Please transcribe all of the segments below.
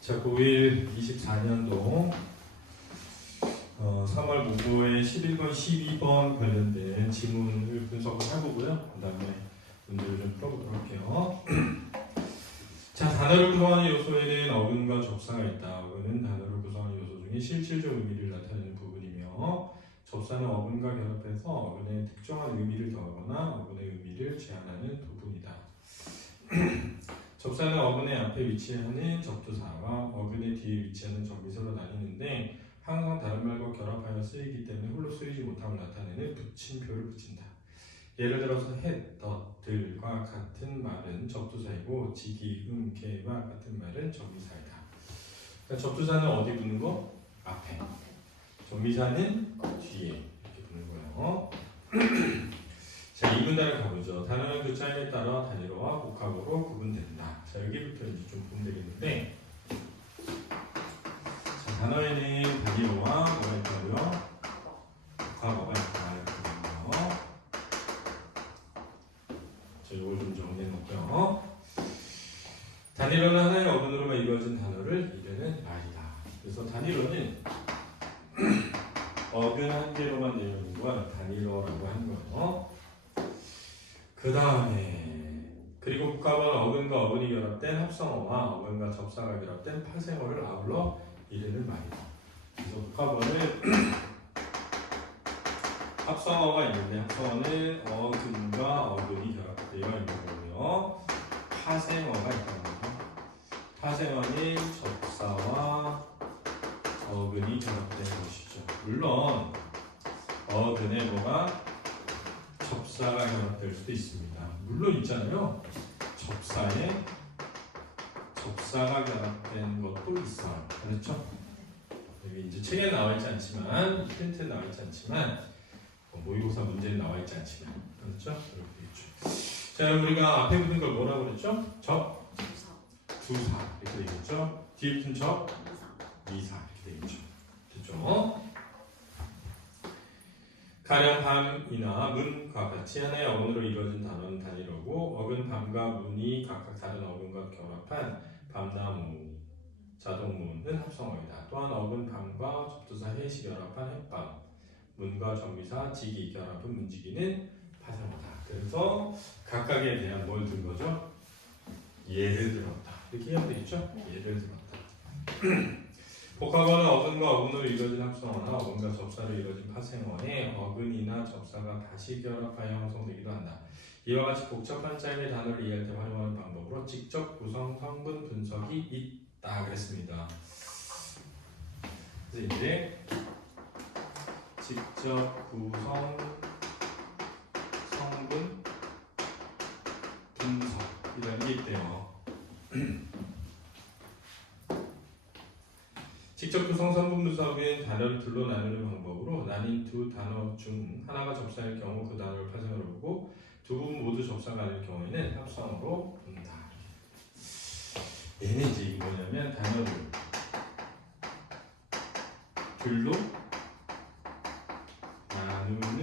자, 고1 24년도 3월 모고의 11번, 12번 관련된 지문을 분석을 해보고요. 그 다음에 문제를 좀 풀어보도록 할게요. 자, 단어를 구성하는 요소에는 어근과 접사가 있다. 어근은 단어를 구성하는 요소 중에 실질적 의미를 나타내는 부분이며, 접사는 어근과 결합해서 어근에 특정한 의미를 더하거나 어근의 의미를 제한하는 부분이다. 접사는 어근의 앞에 위치하는 접두사와 어근의 뒤에 위치하는 접미사로 나뉘는데, 항상 다른 말과 결합하여 쓰이기 때문에 홀로 쓰이지 못함을 나타내는 붙임표를 붙인다. 예를 들어서 해, 덧, 들과 같은 말은 접두사이고 지기, 개와 같은 말은 접미사이다. 그러니까 접두사는 어디 붙는 거? 앞에. 접미사는 뒤에 이렇게 붙는 거예요. 자, 이 문단을 가보죠. 단어는 그 차임에 따라 단위로와 복합으로 구분된다. 자, 여기부터 이제 좀 보면 되겠는데, 자, 단어에는 단위로와 뭐가 있다고요? 복합어가 있다. 자, 이걸 좀 정리해 놓고요. 단위로는 하나의 어근으로만 이루어진 단어를 이르는 말이다. 그래서 단위로는 어근 한 개로만 되어 있는 걸 단위로라고 하는 거예요. 그 다음에 그리고 복합어는 어근과 어근이 결합된 합성어와 어근과 접사가 결합된 파생어를 아울러 이르는 말이다. 그래서 복합어는 합성어가 있는데 합성어는 어근과 어근이 결합되어 있는 거고요. 파생어가 있답니다. 파생어는 접사와 어근이 결합된 것이죠. 물론 어근에 뭐가 접사가 결합될 수도 있습니다. 물론 있잖아요. 접사에 접사가 결합된 것도 있어요. 그렇죠? 여기 이제 책에 나와 있지 않지만, 프린트에 나와 있지 않지만, 모의고사 문제는 나와 있지 않지만, 그렇죠? 이렇게 있죠. 자, 그럼 우리가 앞에 붙은 걸 뭐라고 그랬죠? 두사 이렇게 되겠죠? 뒤에 붙은 미사 이렇게 되겠죠. 됐죠? 가령 밤이나 문과 같이 하나의 어근으로 이루어진 단어는 단위로고, 어근 밤과 문이 각각 다른 어근과 결합한 밤나무, 자동문은 합성어이다. 또한 어근 밤과 접두사 햇이 결합한 햇밤, 문과 접미사 지기 결합한 문지기는 파생어다. 그래서 각각에 대한 뭘 든 거죠? 예를 들었다. 이렇게 하면 되겠죠? 예를 들었다. 복합어는 어근과 어근으로 이루어진 합성어나 어근과 접사로 이루어진 파생어에 어근이나 접사가 다시 결합하여 형성되기도 한다. 이와 같이 복잡한 짜임의 단어를 이해할 때 활용하는 방법으로 직접 구성 성분 분석이 있다 그랬습니다. 그래서 이제 직접 구성 성분 분석이라는 게 있대요. 직접 구성 성분 분석은 단어를 둘로 나누는 방법으로 나뉜 두 단어 중 하나가 접사일 경우 그 단어를 파생으로 보고 두 부분 모두 접사가 아닐 경우에는 합성어로 본다. 얘는 이제 이게 뭐냐면 단어를 둘로 나누는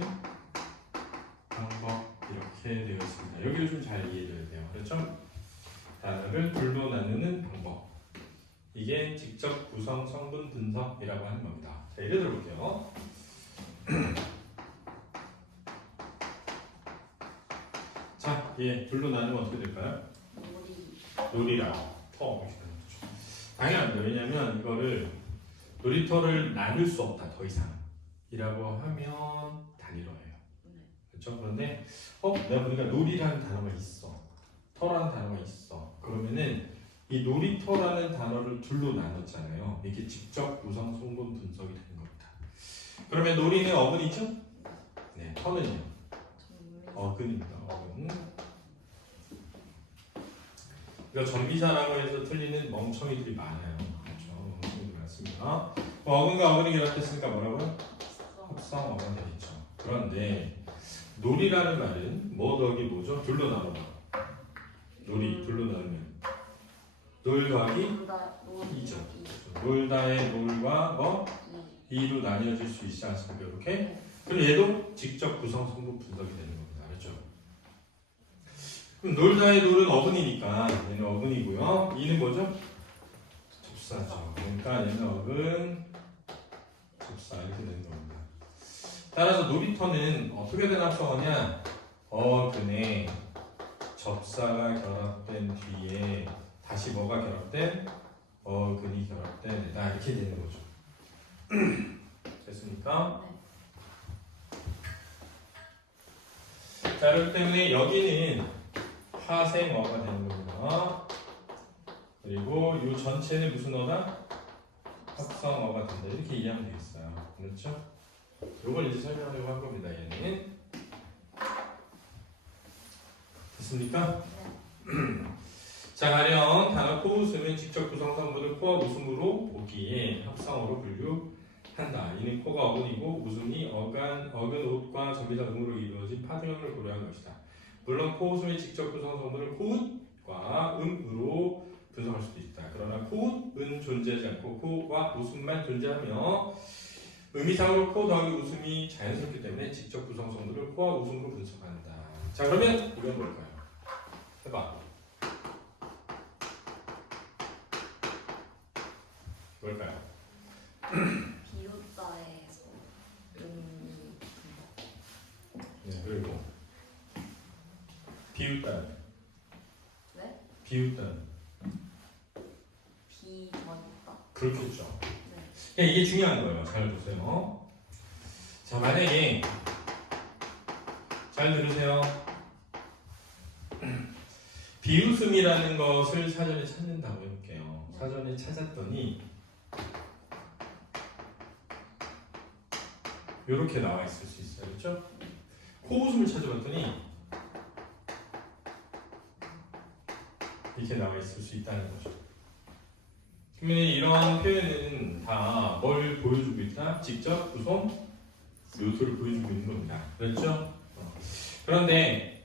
방법 이렇게 되어 있습니다. 여기를 좀 잘 이해해야 돼요. 그렇죠? 단어를 둘로 나누는 방법. 이게 직접 구성 성분 분석이라고 하는 겁니다. 자, 예를 들어볼게요. 자, 둘로 나누면 어떻게 될까요? 놀이라고. 터. 당연합니다. 왜냐하면 이거를 놀이터를 나눌 수 없다. 더 이상. 이라고 하면 단위로예요. 그렇죠? 그런데 내가 보니까 놀이라는 단어가 있어. 터라는 단어가 있어. 그러면은 이 놀이터라는 단어를 둘로 나눴잖아요. 이게 직접 구성 성분 분석이 되는 겁니다. 그러면 놀이는 어근이죠? 네, 터는요? 어근입니다. 어근. 이거 전미사라고 해서 틀리는 멍청이들이 많아요. 그렇죠? 멍청이들이 많습니다. 어근과 어근이 결합됐으니까 뭐라고요? 합성어가 되겠죠. 그런데 놀이라는 말은 뭐 더하기 뭐죠? 둘로 나눠봐. 놀이 둘로 나누면 놀 더하기 이죠. 놀다의 놀과 뭐 이로 나뉘어질 수 있지 않습니까? 이렇게. 그럼 얘도 직접 구성 성분 분석이 되는 겁니다. 그렇죠? 그럼 놀다의 놀은 어근이니까 얘는 어근이고요. 이는 뭐죠? 접사죠. 그러니까 얘는 어근, 접사 이렇게 되는 겁니다. 따라서 놀이터는 어떻게 된 합성어냐? 어근에 접사가 결합된 뒤에 다시 뭐가 결합된? 어근이 결합된 애다 이렇게 되는 거죠. 됐습니까? 자, 그렇기 때문에 여기는 파생어가 되는 겁니다. 그리고 이 전체는 무슨 어다? 합성어가 된다. 이렇게 이해하면 되겠어요. 그렇죠? 이걸 이제 설명하려고 한 겁니다. 얘는. 됐습니까? 자, 가령 단어 코웃음은 직접 구성성분을 코와 웃음으로 보기에 합성어로 분류한다. 이는 코가 어근이고 웃음이 어근 옷과 전비사 음으로 이루어진 파생형을 고려한 것이다. 물론 코웃음의 직접 구성성분을 코웃과 음으로 분석할 수도 있다. 그러나 코웃은 존재하지 않고 코와 웃음만 존재하며 의미상으로 코 더하기 웃음이 자연스럽기 때문에 직접 구성성분을 코와 웃음으로 분석한다. 자, 그러면 이건 뭘까요? 해봐. 뭘까요? 비웃다에서 네, 그리고 비웃다. 네? 비웃다. 비전다. 그렇겠죠. 네. 그러니까 이게 중요한 거예요. 잘 보세요. 자, 만약에 잘 들으세요. 비웃음이라는 것을 사전에 찾는다고 해볼게요. 사전에 찾았더니 이렇게 나와 있을 수 있어요. 그렇죠? 코웃음을 찾아봤더니 이렇게 나와 있을 수 있다는 거죠. 그러면 이런 표현은 다 뭘 보여주고 있다? 직접 구성 요소를 보여주고 있는 겁니다. 그렇죠? 그런데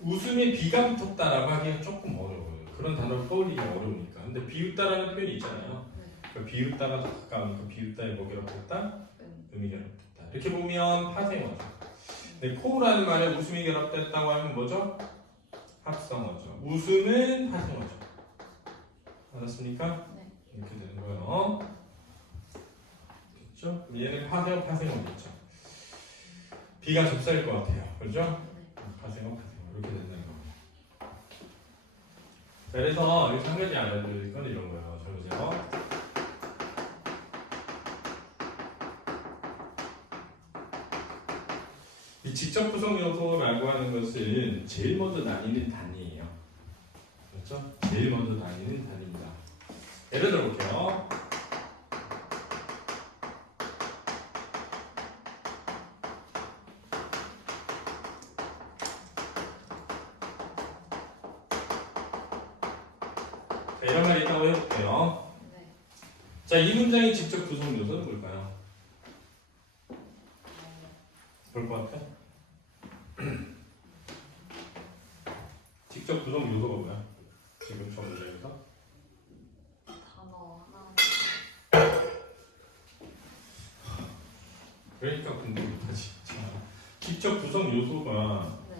웃음에 비가 붙었다라고 하기가 조금 어려워요. 그런 단어를 떠올리기 어려우니까. 근데 비웃다라는 표현이 있잖아요. 그러니까 비웃다가 더 가까우니까 비웃다에 뭐 결합됐다? 음이 결합됐다. 이렇게 보면 파생어죠. 근데 코라는 말에 웃음이 결합됐다고 하면 뭐죠? 합성어죠. 웃음은 파생어죠. 알았습니까? 네. 이렇게 되는 거예요. 그렇죠? 얘는 파생어겠죠. 비가 접사일 것 같아요. 그렇죠? 파생어 이렇게 된다는 겁니다. 자, 그래서 여기서 한 가지 알아야 될 건 이런 거예요. 잘 보세요. 이 직접 구성 요소라고 하는 것은 제일 먼저 나뉘는 단위예요. 그렇죠? 제일 먼저 나뉘는 단위입니다. 예를 들어 볼게요. 자, 이런 말이 있다고 해볼게요. 네. 자, 이 문장의 직접 구성 요소는 뭘까요? 볼 것 같아? 직접 구성 요소가 뭐야? 지금 저 문장에서? 단어 하나. 그러니까 공부 못하지. 자, 직접 구성 요소가 네.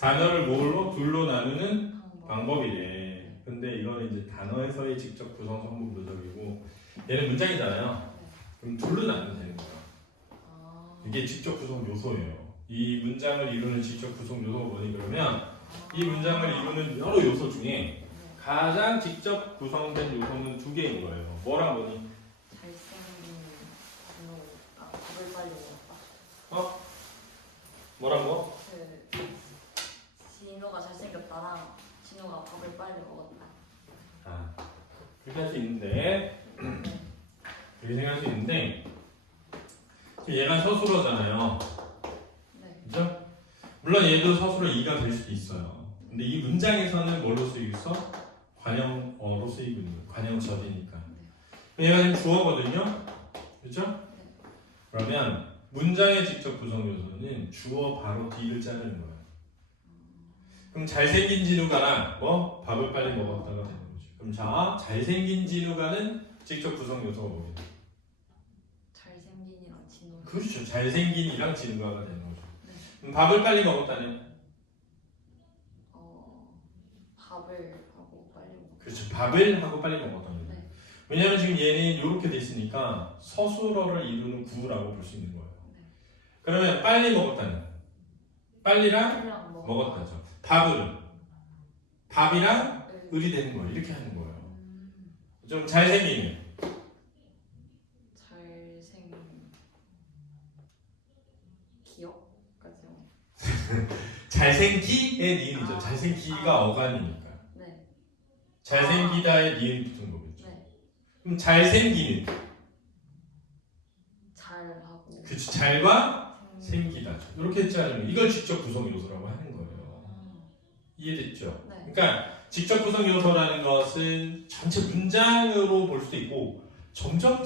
단어를 뭘로? 둘로 나누는 방법. 방법이래. 근데 이거는 이제 단어에서의 직접 구성 성분 분석이고 얘는 문장이잖아요. 그럼 둘로 나누면 되는 거야. 이게 직접 구성 요소예요. 이 문장을 이루는 직접 구성 요소가 뭐니 그러면 이 문장을 이루는 여러 요소 중에 가장 직접 구성된 요소는 두 개인 거예요. 뭐랑 뭐니? 잘생긴 진호. 밥을 빨리 먹었다. 뭐라고? 그 진호가 잘생겼다랑 진호가 밥을 빨리 먹었다. 아, 그렇게 할 수 있는데 그렇게 생각할 수 있는데 얘가 서술어잖아요. 네. 그죠? 물론 얘도 서술어 2가 될 수도 있어요. 근데 이 문장에서는 뭘로 쓰이고 있어? 관형어로 쓰이고 있는 거예요. 관형절이니까. 얘가 지금 주어거든요. 그죠? 그러면 문장의 직접 구성 요소는 주어 바로 뒤를 자르는 거예요. 그럼 잘생긴 진우가랑 뭐 밥을 빨리 먹었다가 되는 거죠. 그럼 자, 잘생긴 진우가는 직접 구성 요소가 뭐겠죠? 잘생긴이랑 진호. 그렇죠. 잘생긴이랑 진우가가 되는 거죠. 그럼 밥을 빨리 먹었다는 밥을 하고 빨리 먹었다는 거예요. 네. 왜냐하면 지금 얘는 이렇게 돼 있으니까 서술어를 이루는 구라고 볼 수 있는 거예요. 네. 그러면 빨리 먹었다는 빨리랑 그냥 먹었다죠. 밥이랑 네. 을이 되는 거예요. 이렇게 하는 거예요. 음, 좀 잘생기는 잘생 기억까지요. 잘생기의 니은이죠. 아. 잘생기가 어간이니까. 네. 잘생기다의 니은 붙은 거겠죠. 네. 그럼 잘생기는 잘하고. 그치 잘과 생- 생기다죠. 이렇게 했잖아요. 이걸 직접 구성 요소라고 하는 거예요. 이해됐죠? 네. 그러니까 직접 구성 요소라는 것은 전체 문장으로 볼 수도 있고 점점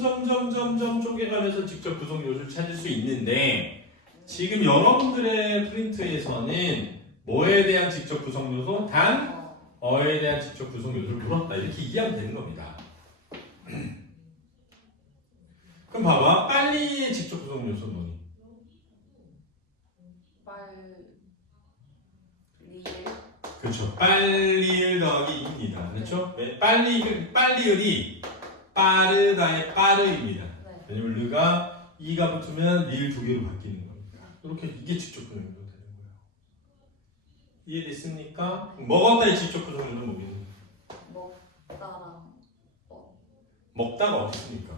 쪼개가면서 직접 구성 요소를 찾을 수 있는데 지금 여러분들의 프린트에서는 뭐에 대한 직접 구성 요소? 단 어에 대한 직접 구성 요소를 물었다. 이렇게 이해하면 되는 겁니다. 그럼 봐봐. 빨리의 직접 구성 요소는 뭐니? 리을. 그렇죠. 빨리을 더하기 입니다. 그렇죠? 왜? 빨리을이 빠르다의 빠르입니다. 네. 왜냐면 르가 이가 붙으면 리을 두 개로 바뀌는 겁니다. 이렇게 이게 직접 구성 요소 되는 거예요. 이해됐습니까? 먹었다의 직접 구성 요소는 뭐겠니? 먹다랑 먹다가 어딨습니까?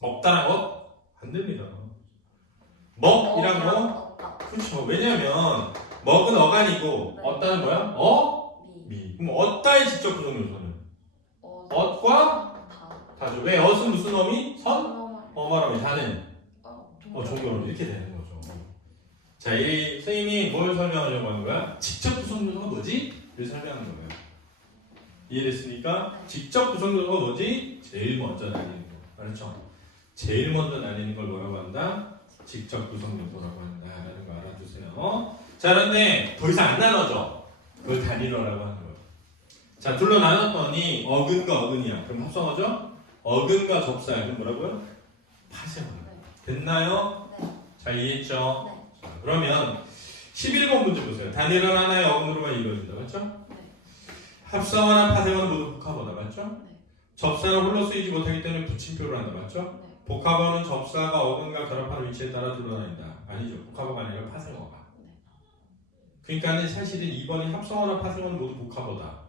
먹다랑 안 됩니다. 먹이란 거 얻다. 그렇죠. 왜냐면 먹은 어간이고 네. 얻다는 뭐야? 미. 미. 그럼 얻다의 직접 구성 요소는 얻과 다. 다죠. 왜? 얻은 무슨 어미? 선? 어, 어말어미. 다는 종교어미. 이렇게 되는 거죠. 자, 이 선생님이 뭘 설명하려고 하는 거야? 직접 구성 요소가 뭐지? 이를 설명하는 거예요. 이해됐습니까? 직접 구성 요소가 뭐지? 제일 먼저 나뉘는 거. 그렇죠? 제일 먼저 나뉘는 걸 뭐라고 한다? 직접 구성 요소라고 한다라는 거 알아두세요. 자, 그런데 더 이상 안 나눠져. 그걸 단일어라고 하는 거예요. 자, 둘로 나눴더니 어근과 어근이야. 그럼 합성어죠? 어근과 접사야. 그럼 뭐라고요? 파생어. 됐나요? 네. 잘 이해했죠? 네. 자, 그러면 11번 문제 보세요. 단일어 하나의 어근으로만 이루어진다. 맞죠? 네. 합성어나 파생어는 모두 복합어다. 맞죠? 네. 접사는 홀로 쓰이지 못하기 때문에 붙임표를 한다. 맞죠? 네. 복합어는 접사가 어근과 결합하는 위치에 따라 둘러다닌다. 아니죠. 복합어가 아니라 파생어가. 그러니까 사실은 2번이 합성어나 파생어는 모두 복합어다.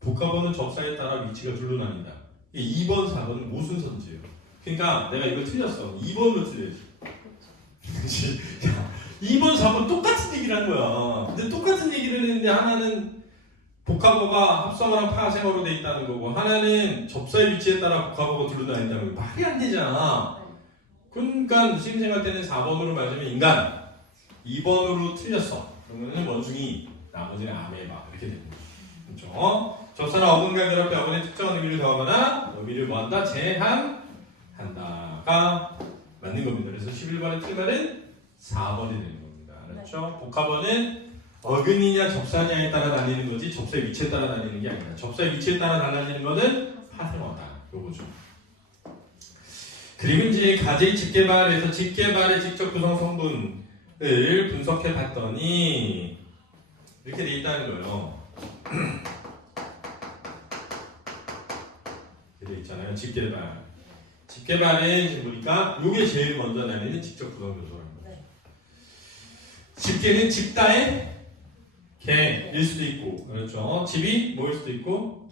복합어는 접사에 따라 위치가 둘러다닌다. 이게 2번, 4번은 모순선지예요. 그러니까 내가 이거 틀렸어. 2번으로 틀려야지. 그렇지. 2번, 4번 똑같은 얘기를 한 거야. 근데 똑같은 얘기를 했는데 하나는 복합어가 합성어랑 파생어로 돼 있다는 거고 하나는 접사의 위치에 따라 복합어가 둘러다닌다는 거 말이 안 되잖아. 그러니까 수험생할 때는 4번으로 맞으면 인간, 2번으로 틀렸어. 그러면 원숭이, 나머지는 아메바 이렇게 되는 거죠. 그렇죠? 접사나 어근과 결합해 어근의 특정한 의미를 더하거나 의미를 뭐한다? 제한한다가 맞는 겁니다. 그래서 11번의 틀말은 4번이 되는 겁니다. 그렇죠? 복합어는 어근이냐 접사냐에 따라 나뉘는 거지 접사의 위치에 따라 나뉘는 게 아니라 접사의 위치에 따라 나뉘는 것은 파생어다. 요거죠. 그리고 이제 가제 집계발에서 집계발의 직접 구성 성분을 분석해 봤더니 이렇게 돼 있다는 거예요. 이렇게 돼 있잖아요. 집계발. 집계발에 지금 보니까 이게 제일 먼저 나뉘는 직접 구성 요소라는 거죠. 집계는 집다의 개일 수도 있고, 그렇죠. 집이 뭐일 수도 있고,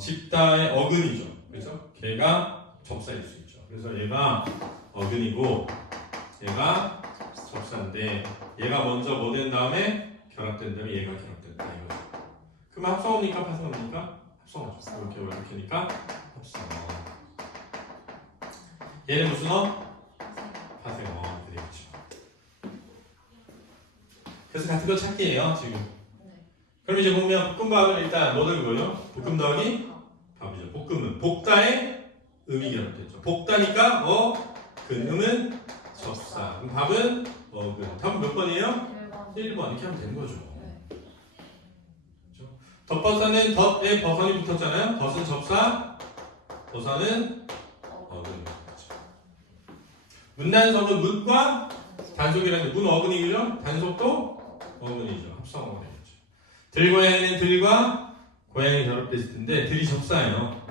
집다의 어근이죠. 그렇죠. 개가 접사일 수 있죠. 그래서 얘가 어근이고, 얘가 접사인데, 얘가 먼저 뭐 된 다음에 결합된 다음에 얘가 결합된다 이거죠. 그럼 합성어입니까? 파생어입니까? 합성어죠. 이렇게 이렇게니까 합성어. 얘는 무슨 어? 파생어. 그렇죠. 그래서 같은 거 찾기예요 지금. 그럼 이제 보면 볶음밥은 일단 뭐들 뭐죠? 볶음 더하기 밥이죠. 볶음은 복다의 음이 결합됐죠. 복다니까 근음은 접사. 그럼 밥은 어근. 답은 몇 번이에요? 1번. 이렇게 하면 되는 거죠. 그렇죠? 덧버사는 덧에 버선이 붙었잖아요. 덧은 접사, 버선은 어근. 그렇죠. 문단속은 문과 단속이라는 문 어근이죠. 단속도 어근이죠. 합성어가 되겠죠. 들고야는 들과 고양이 결합됐을 텐데 들이 접사예요.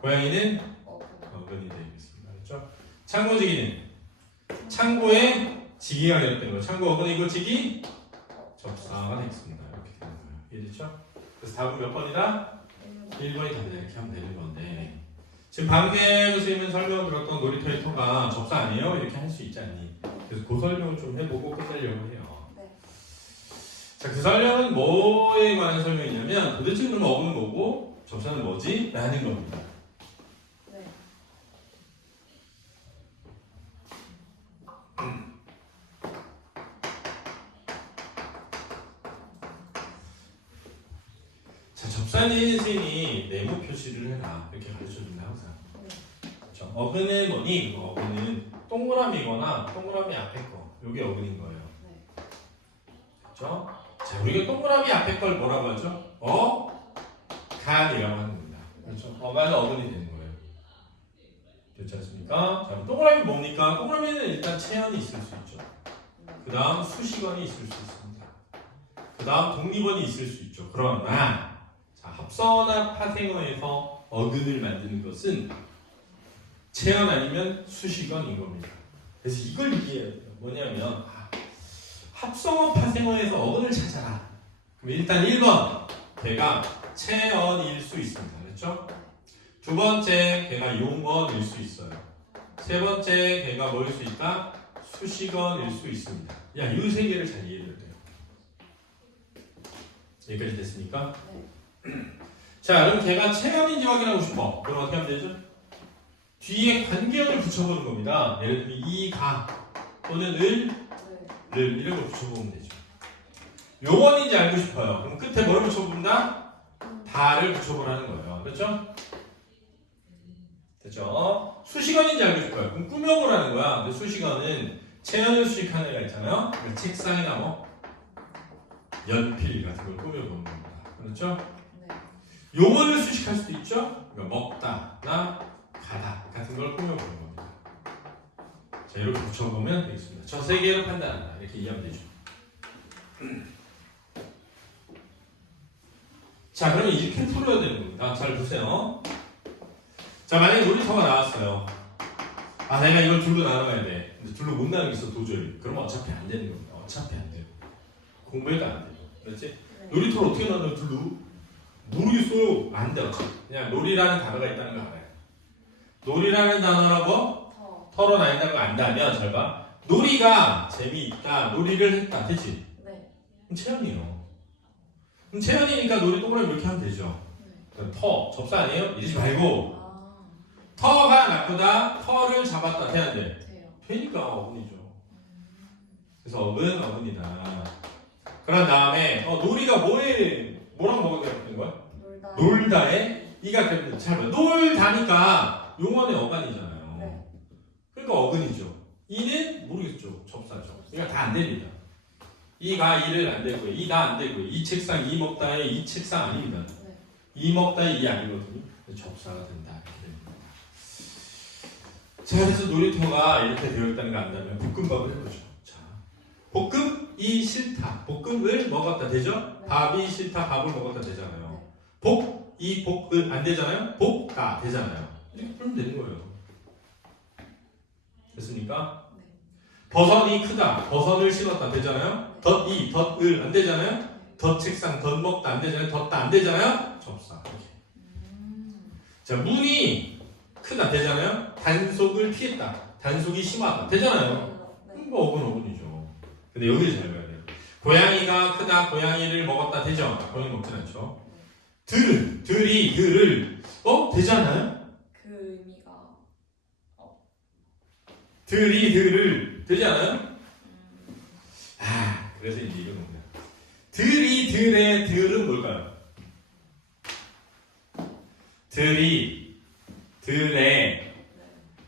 고양이는 어근. 어근이 되겠습니다. 그렇죠? 창고지기는 창고에 지기가 결합되는 거예요. 창고 어근이고 지기 접사가 되겠습니다. 이렇게 되는 거예요. 이해됐죠? 그래서 답은 몇 번이다? 1번이 답이다. 이렇게 하면 되는 건데 지금 방금 선생님은 설명 들었던 놀이터의 터가 접사 아니에요? 이렇게 할 수 있지 않니? 그래서 그 설명을 좀 해보고 끝내려고 해요. 네. 자, 그 설명은 뭐에 관한 설명이냐면 도대체 그럼 어근은 뭐고 접사는 뭐지? 라는 겁니다. 네. 자, 접사는 선생님이 네모 표시를 해라 이렇게 가르쳐준다 항상. 그렇죠? 어근은 뭐니? 어근은 동그라미거나 동그라미 앞에 거 요게 어근인 거예요. 네. 그렇죠? 자, 우리가 동그라미 앞에 걸 뭐라고 하죠? 어간이라고 하는 겁니다. 그렇죠? 어간은 어근이 되는 거예요. 그렇지 않습니까? 자, 동그라미 뭡니까? 동그라미는 일단 체연이 있을 수 있죠. 그 다음 수식원이 있을 수 있습니다. 그 다음 독립원이 있을 수 있죠. 그러나 자, 합성어나 파생어에서 어근을 만드는 것은 체연 아니면 수식원인 겁니다. 그래서 이걸 이해해야 돼요. 뭐냐면 합성어 파생어에서 어근을 찾아라. 그럼 일단 1번 걔가 체연일 수 있습니다. 그렇죠? 두 번째 걔가 용어일 수 있어요. 세 번째 걔가 뭐일 수 있다? 수식어일 수 있습니다. 야, 이 세 개를 잘 이해해야 돼요. 여기까지 됐습니까? 네. 자, 그럼 걔가 체연인지 확인하고 싶어. 그럼 어떻게 하면 되죠? 뒤에 관계어를 붙여보는 겁니다. 예를 들면 이, 가 또는 을 이런 걸 붙여보면 되죠. 용언인지 알고 싶어요. 그럼 끝에 뭘 붙여본다? 다를 붙여보라는 거예요. 그렇죠? 됐죠? 수식어인지 알고 싶어요. 그럼 꾸며보라는 거야. 근데 수식어는 체연을 수식하는 애가 있잖아요. 그러니까 책상이나 뭐 연필 같은 걸 꾸며보는 겁니다. 그렇죠? 네. 용어를 수식할 수도 있죠. 그러니까 먹다나 가다 같은 걸 꾸며보는 겁니다. 자, 이렇게 붙여보면 되겠습니다. 저 세 개로 판단한다. 이렇게 이해하면 되죠. 자, 그러면 이렇게 풀어야 되는 겁니다. 잘 보세요. 자, 만약에 놀이터가 나왔어요. 아, 내가 이걸 둘로 나눠야 돼. 근데 둘로 못 나누겠어, 도저히. 그럼 어차피 안 되는 겁니다. 어차피 안 돼요. 공부해도 안 돼요. 그렇지? 네. 놀이터를 어떻게 나눠요, 둘로? 모르겠어요. 안 돼, 어차피. 그냥 놀이라는 단어가 있다는 거 알아요. 놀이라는 단어라고 터로 나뉜다는 거 안다면 잘 봐. 놀이가 재미있다. 놀이를 했다. 되지? 네. 그럼 체연이에요. 그럼 체연이니까 놀이 동그라미 이렇게 하면 되죠. 네. 그럼 터, 접사 아니에요? 이러지 말고 아, 터가 나쁘다. 터를 잡았다. 돼야 돼. 돼요. 되니까 어근이죠. 그래서 어근, 어근이다. 그런 다음에 놀이가 뭐랑 뭐가 되는 거야? 놀다. 놀다에 이가 되는 잘 봐. 놀다니까 용언의 어간이잖아요. 네. 그러니까 어근이죠. 이는 모르겠죠. 접사죠. 그러니까 다 안 됩니다. 이가 이를 안 되고요. 이 나 안 되고요. 이 책상 이 먹다에 이 책상 아닙니다. 네. 이 먹다에 이 아니거든요. 접사가 된다. 이렇게 됩니다. 자, 그래서 놀이터가 이렇게 되어 있다는 거 안다면 볶음밥을 해보죠. 자, 볶음이 싫다. 볶음을 먹었다 되죠? 네. 밥이 싫다. 밥을 먹었다 되잖아요. 네. 이 복을 안 되잖아요? 복가 되잖아요. 이렇게 풀면 되는 거예요. 됐습니까? 네. 버선이 크다. 버선을 신었다 되잖아요? 덧이 덧을 안 되잖아요? 덧 책상 덧 먹다 안 되잖아요? 덧다 안 되잖아요? 접사. 이렇게. 자, 문이 크다 되잖아요? 단속을 피했다. 단속이 심하다 되잖아요. 네. 이거 어근이죠. 근데 여기를 잘 봐야 돼요. 고양이가 크다. 고양이를 먹었다 되죠? 고양이 먹진 않죠. 들을 되잖아요? 그 의미가 들을 되지 않아요? 그래서 이제 이거 겁니다. 들의 들은 뭘까요? 들의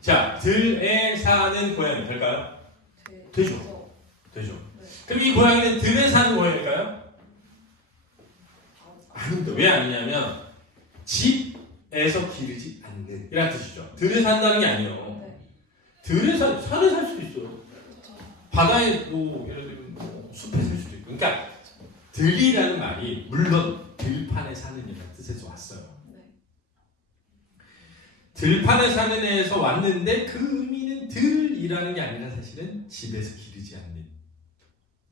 자, 들에 사는 고양이 될까요? 되죠. 되죠. 네. 그럼 이 고양이는 들에 사는 고양이일까요? 아닙니다. 왜 아니냐면 집에서 기르지 않는 이란 뜻이죠. 들에 산다는 게 아니에요. 네. 들에 산에 살 수도 있어요. 그렇죠. 바다에 뭐 예를 들면 뭐 숲에 살 수도 있고. 그러니까 들이라는 말이 물론 들판에 사는 이라는 뜻에서 왔어요. 네. 들판에 사는 애에서 왔는데 그 의미는 들이라는 게 아니라 사실은 집에서 기르지 않는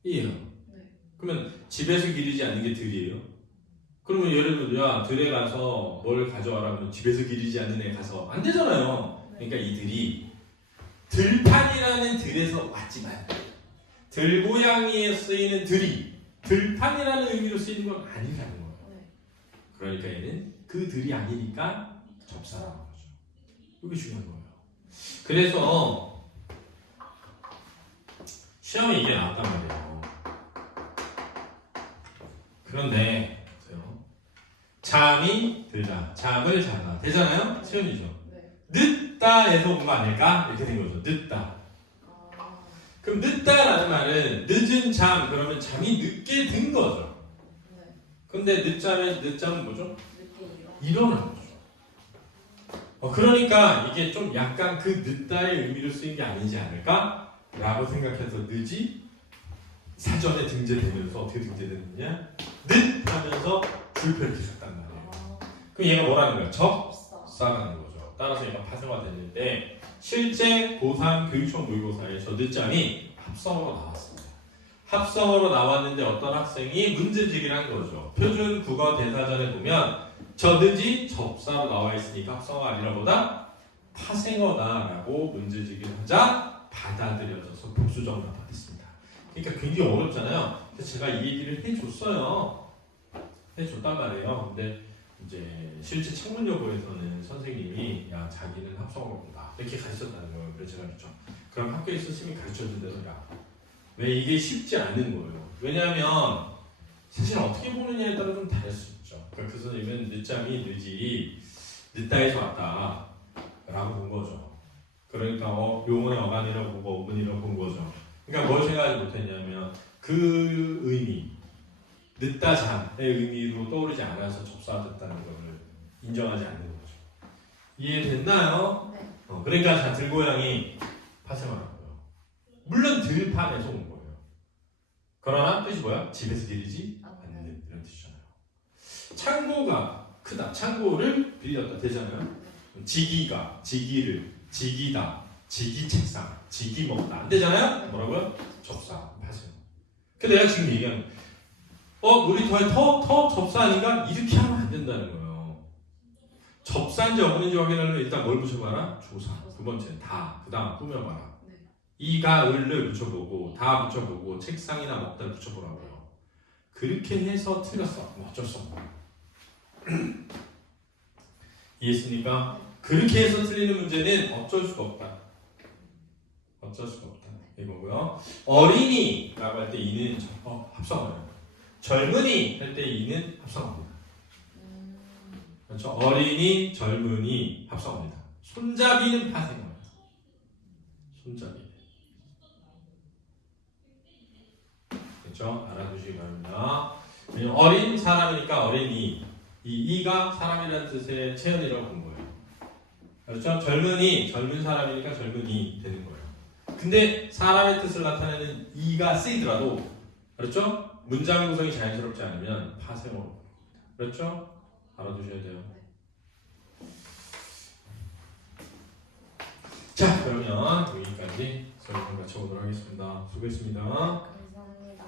이에요. 네. 그러면 집에서 기르지 않는 게 들이에요? 그러면 예를 들어 야 들에 가서 뭘 가져와라 그러면 집에서 기르지 않는 애 가서 안 되잖아요. 그러니까 이들이 들판이라는 들에서 왔지만 들고양이에 쓰이는 들이 들판이라는 의미로 쓰이는 건 아니라는 거예요. 네. 그러니까 얘는 그 들이 아니니까 접사라는 거죠. 이게 중요한 거예요. 그래서 시험에 이게 나왔단 말이에요. 그런데 보세요. 잠이 들다, 잠을 자다 되잖아요? 시험이죠. 네. 늦다에서 온 거 아닐까? 이렇게 된 거죠. 늦다. 아. 그럼 늦다라는 말은 늦은 잠 그러면 잠이 늦게 든 거죠. 네. 근데 늦잠은 뭐죠? 늦게 일어난 거죠. 그러니까 이게 좀 약간 그 늦다의 의미로 쓰인 게 아니지 않을까? 라고 생각해서 늦이 사전에 등재되면서 어떻게 등재되느냐? 늦 하면서 줄표 이렇게 썼단 말이에요. 그럼 얘가 뭐라는 거야? 접사라는 거죠. 따라서 얘가 파생화 됐는데 실제 고3 교육청 모의고사에서 늦잠이 합성어로 나왔습니다. 합성어로 나왔는데 어떤 학생이 문제제기를 한 거죠. 표준 국어 대사전에 보면 저 늦이 접사로 나와 있으니까 합성어가 아니라 보다 파생어다라고 문제제기를 하자 받아들여져서 복수 정답 받았습니다. 그러니까 굉장히 어렵잖아요. 그래서 제가 이 얘기를 해줬어요. 해줬단 말이에요. 근데 이제 실제 창문여고에서는 선생님이 야 자기는 합성어로 본다 이렇게 가르쳤다는 거예요. 그래서 제가 그랬죠. 그럼 학교에 스승이 가르쳐준 대로 해라. 왜 이게 쉽지 않은 거예요. 왜냐하면 사실 어떻게 보느냐에 따라 좀 다를 수 있죠. 그러니까 그 선생님은 늦이 늦다에서 왔다 라고 본 거죠. 그러니까 용언의 어간이라고 보고 어근이라고 본 거죠. 그러니까 뭘 생각하지 못했냐면 그 의미 늦다 잠의 의미로 떠오르지 않아서 접사됐다는 것을 인정하지 않는 거죠. 이해됐나요? 네. 그러니까 자 들고양이 파생하라고요. 물론 들판에서 온 거예요. 그러나 뜻이 뭐야? 집에서 기르지 않는 이런 뜻이잖아요. 창고가 크다. 창고를 빌렸다 되잖아요. 지기가 지기를 지기다 지기 책상 지기 먹다 안 되잖아요. 뭐라고요? 접사 파생. 근데 내가 지금 얘기하는 놀이터에 터 접사 아닌가? 이렇게 하면 안 된다는 거예요. 접사인지 어근인지 확인하려면 일단 뭘 붙여봐라? 조사. 두 번째 다. 그 다음 꾸며봐라. 네. 이가 을을 붙여보고 다 붙여보고 책상이나 먹다를 붙여보라고요. 그렇게 해서 틀렸어. 어쩔 수 없고. 이해했습니까? 그렇게 해서 틀리는 문제는 어쩔 수가 없다. 어쩔 수가 없다. 이거고요. 어린이라고 할 때 이는 합성어예요. 젊은이 할 때 이는 합성어입니다. 그렇죠? 어린이, 젊은이 합성어입니다. 손잡이는 파생어예요. 손잡이. 그렇죠? 알아두시기 바랍니다. 어린 사람이니까 어린이. 이 이가 사람이라는 뜻의 체현이라고 본 거예요. 그렇죠? 젊은 사람이니까 젊은이 되는 거예요. 근데 사람의 뜻을 나타내는 이가 쓰이더라도 그렇죠? 문장 구성이 자연스럽지 않으면 파생어로 그렇죠? 알아두셔야 돼요. 자 그러면 여기까지 수업을 마쳐보도록 하겠습니다. 수고했습니다. 감사합니다.